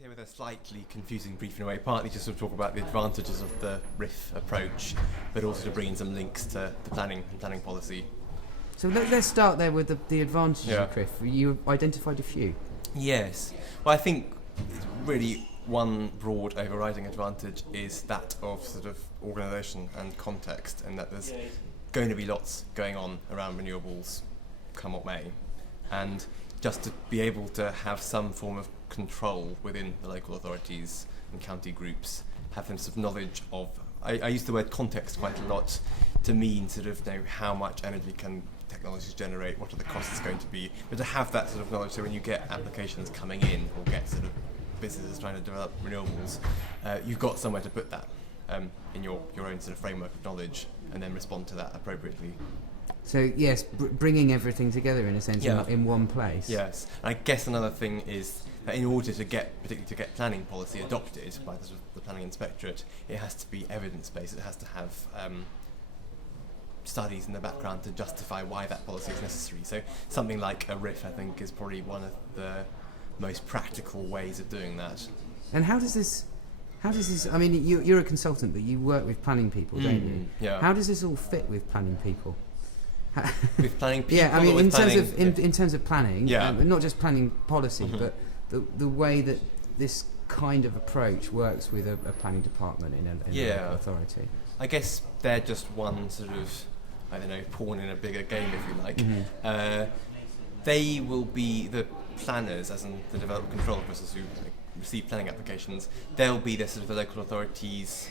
Here with a slightly confusing brief in a way, partly to sort of talk about the advantages of the RIF approach, but also to bring in some links to the planning and planning policy. So let's start there with the advantages of CRIF. You identified a few. Yes. Well, I think really one broad overriding advantage is that of sort of organisation and context, and that there's going to be lots going on around renewables, come what may, and just to be able to have some form of control within the local authorities and county groups, have some sort of knowledge of, I use the word context quite a lot to mean sort of how much energy can technologies generate, what are the costs going to be, but to have that sort of knowledge so when you get applications coming in or get sort of businesses trying to develop renewables, you've got somewhere to put that in your own sort of framework of knowledge and then respond to that appropriately. So yes, bringing everything together in a sense in one place. Yes, and I guess another thing is that in order to particularly to get planning policy adopted by the planning inspectorate, it has to be evidence-based. It has to have studies in the background to justify why that policy is necessary. So something like a RIF, I think, is probably one of the most practical ways of doing that. And how does this? I mean, you're a consultant, but you work with planning people, don't you? Yeah. How does this all fit with planning people? With planning people? Yeah, I mean, in planning, terms of planning, not just planning policy, but the way that this kind of approach works with a planning department in a local authority. I guess they're just one sort of, I don't know, pawn in a bigger game, if you like. Mm-hmm. They will be the planners, as in the development control officers who receive planning applications. They'll be the sort of the local authorities,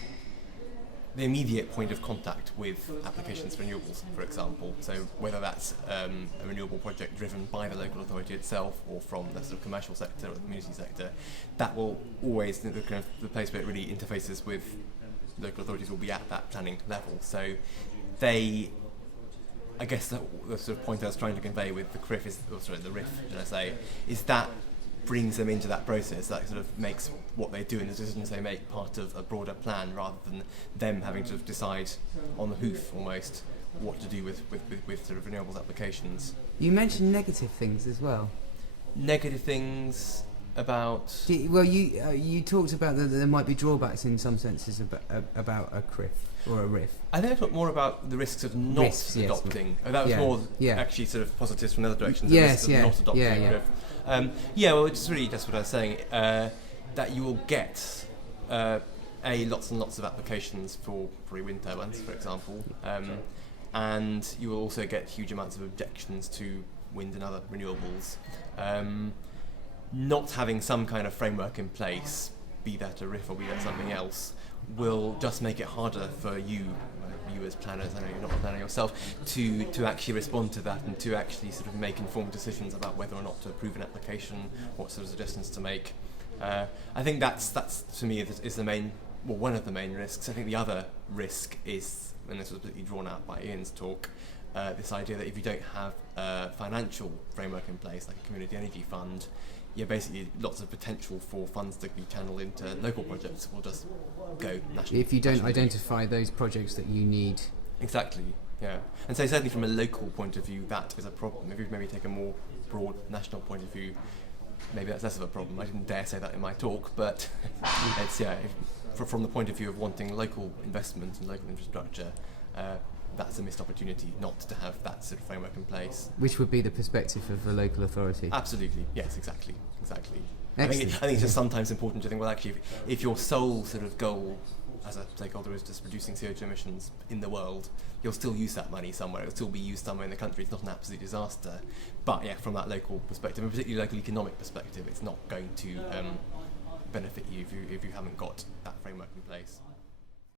the immediate point of contact with applications for renewables, for example. So whether that's a renewable project driven by the local authority itself or from the sort of commercial sector or the community sector, that will always, the place where it really interfaces with local authorities will be at that planning level. So I guess the sort of point I was trying to convey with the CRIF the RIF, should I say, is that brings them into that process, that sort of makes what they do and the decisions they make part of a broader plan rather than them having to decide on the hoof almost what to do with sort of renewables applications. You mentioned negative things as well. Negative things about... you talked about that there might be drawbacks in some senses about a CRIF or a RIF. I think I talked more about the risks of not adopting. That was more actually sort of positives from the other directions. Yes, not adopting a RIF. Well, it's really just what I was saying, that you will get lots and lots of applications for wind turbines, for example, and you will also get huge amounts of objections to wind and other renewables. Not having some kind of framework in place, be that a RIF or be that something else, will just make it harder for you as planners, I know you're not a planner yourself, to actually respond to that and to actually sort of make informed decisions about whether or not to approve an application, what sort of suggestions to make. I think that's to me is the main, one of the main risks. I think the other risk is, and this was completely drawn out by Ian's talk, this idea that if you don't have a financial framework in place, like a community energy fund, basically lots of potential for funds to be channeled into local projects will just go nationally. If you don't identify those projects that you need. Exactly, yeah. And so certainly from a local point of view, that is a problem. If you maybe take a more broad national point of view, maybe that's less of a problem. I didn't dare say that in my talk, but it's, from the point of view of wanting local investment and local infrastructure, that's a missed opportunity not to have that sort of framework in place. Which would be the perspective of the local authority? Absolutely, yes, exactly. I think it's just sometimes important to think, well, actually, if your sole sort of goal as a stakeholder is just reducing CO2 emissions in the world, you'll still use that money somewhere. It'll still be used somewhere in the country. It's not an absolute disaster. But from that local perspective, and particularly local economic perspective, it's not going to benefit you if you haven't got that framework in place.